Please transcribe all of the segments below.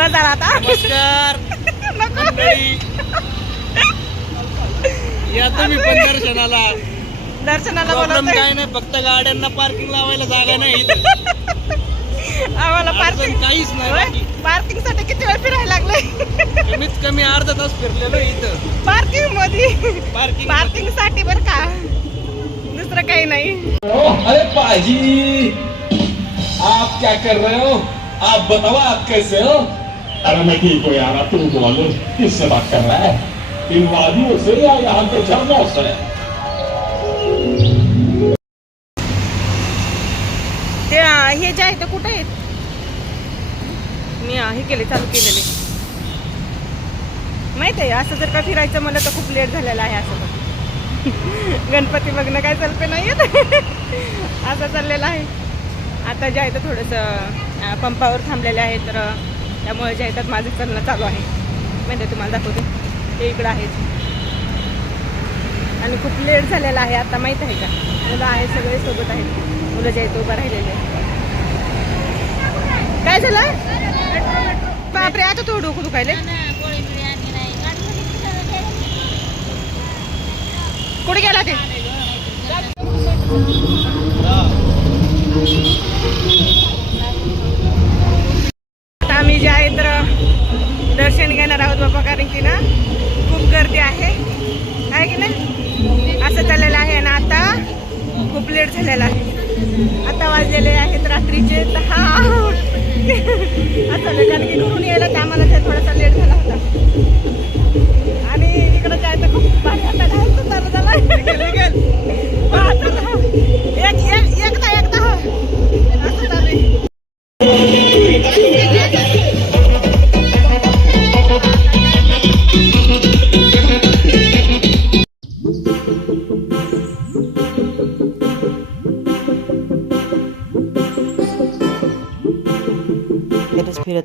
बाजार आता या तुम्ही पण दर्शनाला. दर्शनाला प्रॉब्लेम काय नाही फक्त गाड्यांना पार्किंग लावायला जागा नाही. आम्हाला पार्किंग काहीच नाही पार्किंगसाठी किती वेळ फिरायला लागले? कमीत कमी अर्धा तास फिरलेलो इथं. पार्किंगमध्ये. पार्किंग पार्किंगसाठी बर का? दुसरं काही नाही. अरे पाजी. आप क्या कर रहे हो? आप बताओ आप कैसे हो? अरे मैं ठीक हूँ यार अब तुम बोलो किससे बात कर रहा है इन वादियों से या यहाँ के हे जे आहे ते कुठे आहेत? मी हे केले चालू केलेले. माहीत आहे असं जर का फिरायचं मला तर खूप लेट झालेला आहे असं. पण. गणपती बघणं काय चालते नाही असं चाललेलं आहे. आता जे आहे ते थोडंसं पंपावर थांबलेले आहे तर त्यामुळे जे आहे त्यात माझं चालणं चालू आहे. माहिती आहे तुम्हाला दाखवते. ते इकडं आहेत. आणि खूप लेट झालेला आहे आता माहीत आहे का? मुलं आहेत सगळे सोबत आहेत. मुलं जे आहेत उभं राहिलेले. काय झालं? बापरे आता तो डोकं दुखायले कुठे गेला ते?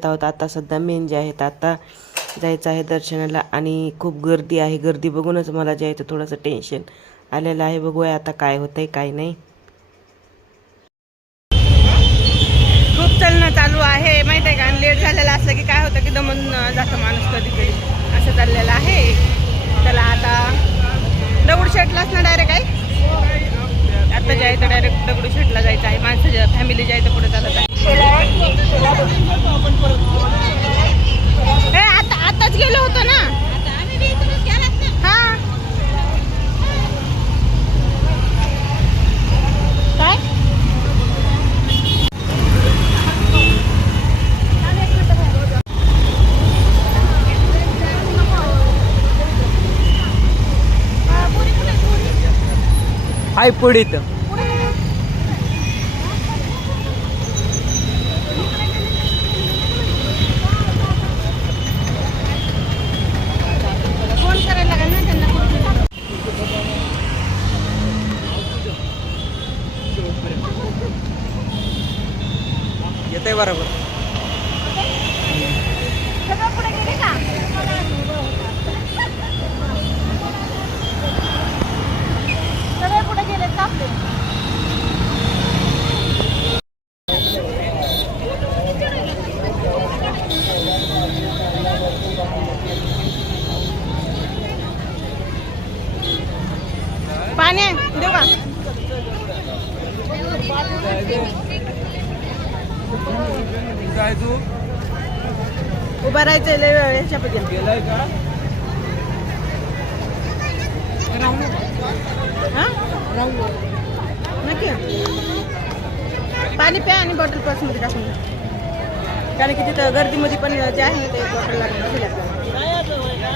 गणेश आहोत. आता सध्या मेन जे आहेत आता जायचं आहे दर्शनाला आणि खूप गर्दी आहे. गर्दी बघूनच मला जे आहे ते थोडंसं टेन्शन आलेलं आहे. बघूया आता काय होतंय काय नाही. खूप चलणं चालू आहे. माहिती आहे का? आणि लेट झालेलं असलं की काय होतं की दमन जातं माणूस कधी कधी असं चाललेलं आहे. त्याला आता. दगडूशेठलाच ना डायरेक्ट आहे? आता जे आहे तर डायरेक्ट दगडूशेठला जायचं आहे माणसं फॅमिली जे आहे तर पुढे चालत आहे. हे, आता आताच गेलो होतो ना. हा. काय? हाय पुढे येत आहे बरोबर. सगळं पुढे गेले का सगळे पुढे गेले का आपले पाणी आहे, देऊ का काय तू उभा राहायचं लय वेळ याच्यापैकी गेलाय का? हा? नक्की. पाणी प्या आणि बॉटल पर्समध्ये टाकून. कारण की तिथं गर्दीमध्ये पण जे आहे ना ते बॉटल लागणार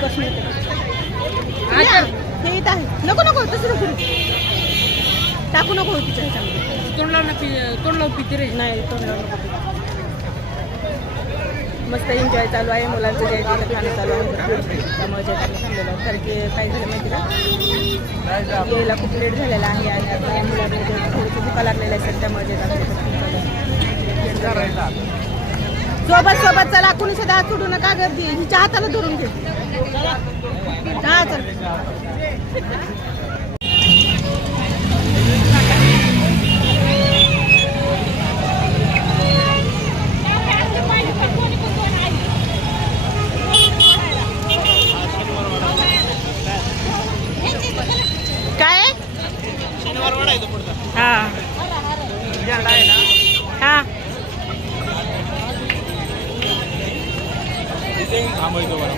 पर्समध्ये हे इथं आहे. नको नको तसं नको टाकू नको तिच्या ह्याच्यामध्ये. तोंडला तोंडला पिते रे. नाही तोंडला मस्त एन्जॉय चालू आहे मुलांचं जे खाणं चालू आहे. त्यामुळे जे आहे. कारण की काय झालं माहिती का? यायला खूप लेट झालेला आहे आणि आता मुलांना जे थोडंसं भुका लागलेलं आहे त्यामुळे जे सोबत सोबत चला कुणी सुद्धा हात सोडू नका गर्दी. हिच्या हाताला धरून घे. हा चल झेंडा आहे ना हा थांबायचो बरं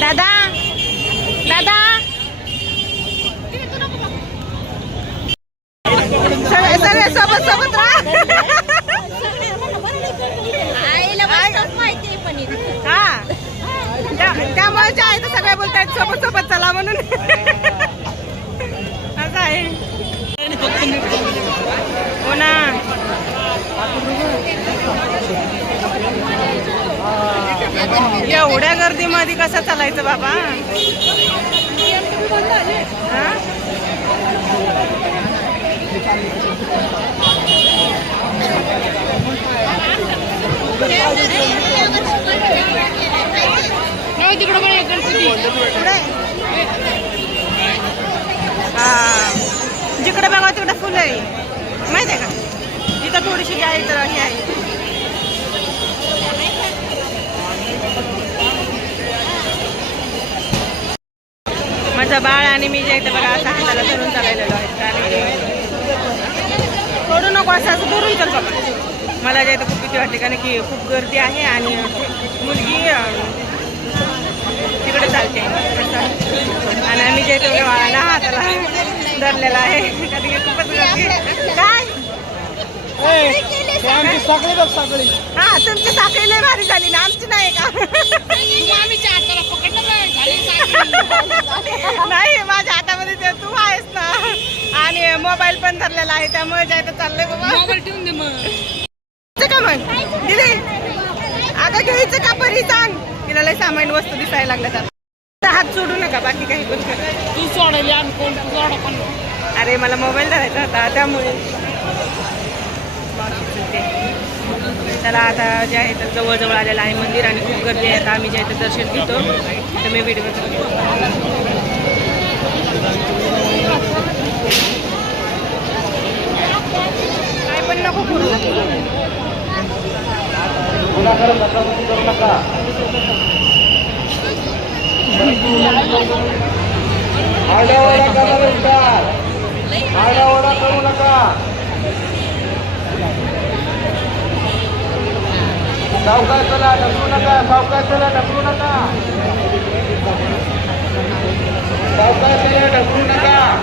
दादा दादा सगळे सगळे सोबत सोबत राहा हा त्या- त्यामुळे जे आहे ते सगळे सोबत सोबत चला म्हणून. असं आहे. हो ना. एवढ्या गर्दीमध्ये कसं चालायचं बाबा हा? पुढे. हा जिकडे बघा तिकडे फुलं आहे. माहिती आहे का? तिथं थोडीशी जी आहे तर हे आहे. माझं बाळ आणि मी जे आहे बघा असं हाताला धरून चालायलेलो आहे. सोडू नको असं असं धरून चल बाबा. मला जे इथं खूप भीती वाटते कारण की खूप गर्दी आहे आणि मुलगी तिकडे चालते. आणि आम्ही जे आहे ते हाताला धरलेला आहे. कारण की खूपच गर्दी. काय? आमची साखळी? बघ साखळी. हा तुमची साखळी लय भारी झाली ना. आमची नाही का? नाही माझ्या हातामध्ये ते तू आहेस ना. आणि मोबाईल पण धरलेला आहे. त्यामुळे जे आहे ते चाललंय बाबा. मोबाईल ठेवून दे मग. घ्यायचं का मग? दिदी आता घ्यायचं का? परी सांग. तिला लय सामान्य वस्तू दिसायला लागल्या हात सोडू नका बाकी काही पण करा. तू सोडायला आम्ही कोण तू सोडा पण. अरे मला मोबाईल धरायचा होता त्यामुळे. त्याला आता जे आहे तर जवळजवळ आलेलं आहे मंदिर आणि खूप गर्दी आहे. आता आम्ही जे आहे ते दर्शन घेतो. तर मी व्हिडिओ काय पण नको करू आरडाओरडा करू नका. आरडाओरडा करू नका. सावकाश चला ढकलू नका सावकाश चला ढकलू नका. सावकाश चला ढकलू नका.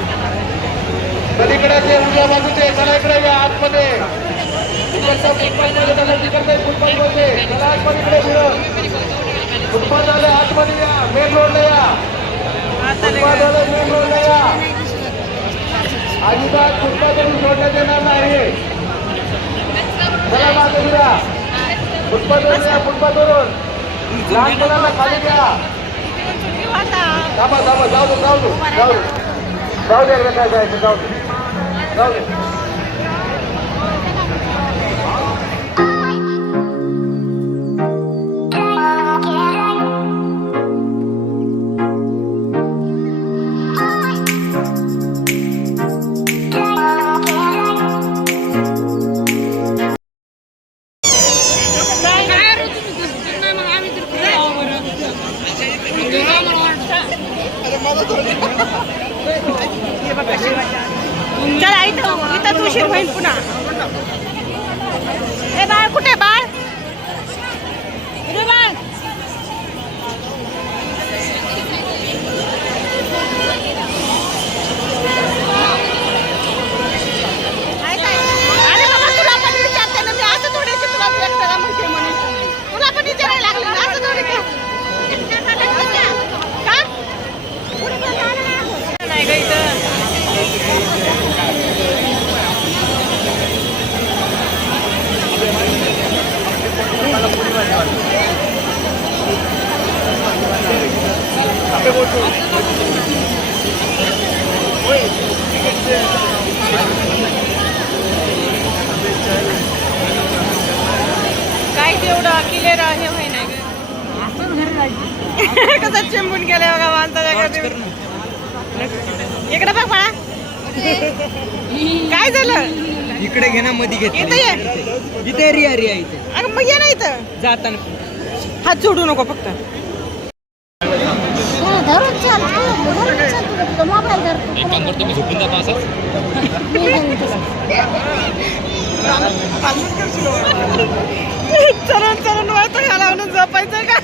पलीकडे उजव्या बाजूचे चला इकडे या आतमध्ये. फुटपाथ आलं आतमध्ये या मेन रोडला या. अजिबात फुटपाथवरून सोडण्यात येणार नाही. चला मागे फिरा फुटपाथवरून या फुटपाथवरून. लहान मुलांना खाली घ्या थांबा थांबा जाऊ दे जाऊ दे. जाऊ दे. जाऊ दे काय जायचं जाऊ दे. जाऊ दे. 这回你不拿了 काय झालं? इकडे घे ना मध्ये घेत इथं ये. इथे रिया रिया इथे. अगं मग ये ना इथं. जाताना. हात जोडू नको फक्त. धरून चाल. धरून चाल तुला. मोबाईल एक काम करतो मी झोपून जातो असंच? चरण चरण घाला म्हणून झोपायचं का?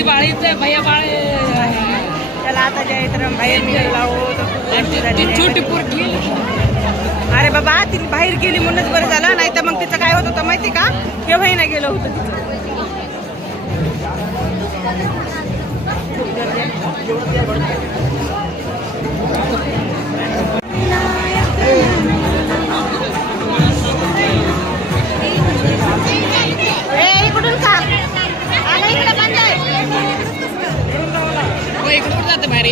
दीदी बाळीचं भैया बाळ त्याला आता जयत्रम बाहेर निघाला हो ती. छोटी पोरगी. अरे बाबा ती बाहेर गेली म्हणूनच बरं झालं नाही तर मग तिचं काय होत होतं माहिती का? केव्हाही नाही गेलं होतं तिचं. ए, इकडून का? बाहेर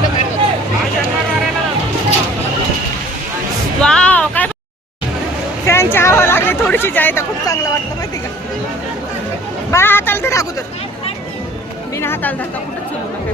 जाते? वाव काय फॅनची हवा लागली थोडीशी तर खूप चांगलं वाटतं माहिती का? बाळा हाताला धर अगोदर. बिना हाताला धरता कुठं सुरू नका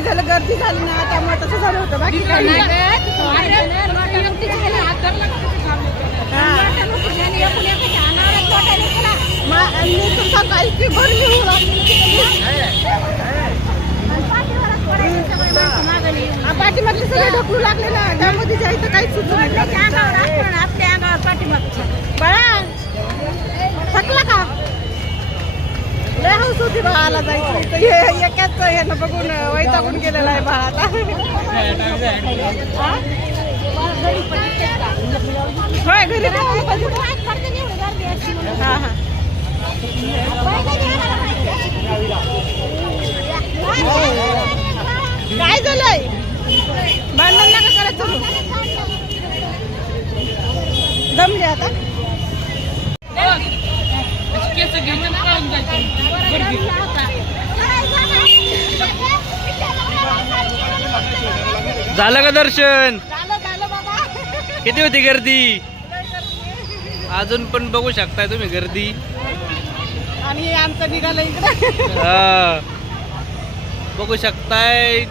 काय झालं गर्दी झाली ना त्यामुळे तसं झालं होतं बाकी काही. नाही मा- तुमचा काही की भर घेऊ पाठीमागले सगळे ढकलू लागले ना त्यामध्ये जायचं काहीच सुचू बाळा थकला का? लय हौस होती बाळाला जायची. हे एकाच ह्यानं बघून वैतागून गेलेला आहे बाळा आता. होय घरी जाऊ. हा काय झालंय? भांडण नका करत तुम्ही. दमले आता. झालं का दर्शन? झालं झालं बाबा. किती होती गर्दी? अजून पण बघू शकताय तुम्ही गर्दी. आणि आमचं निघालं इकडं. हा. बघू शकताय.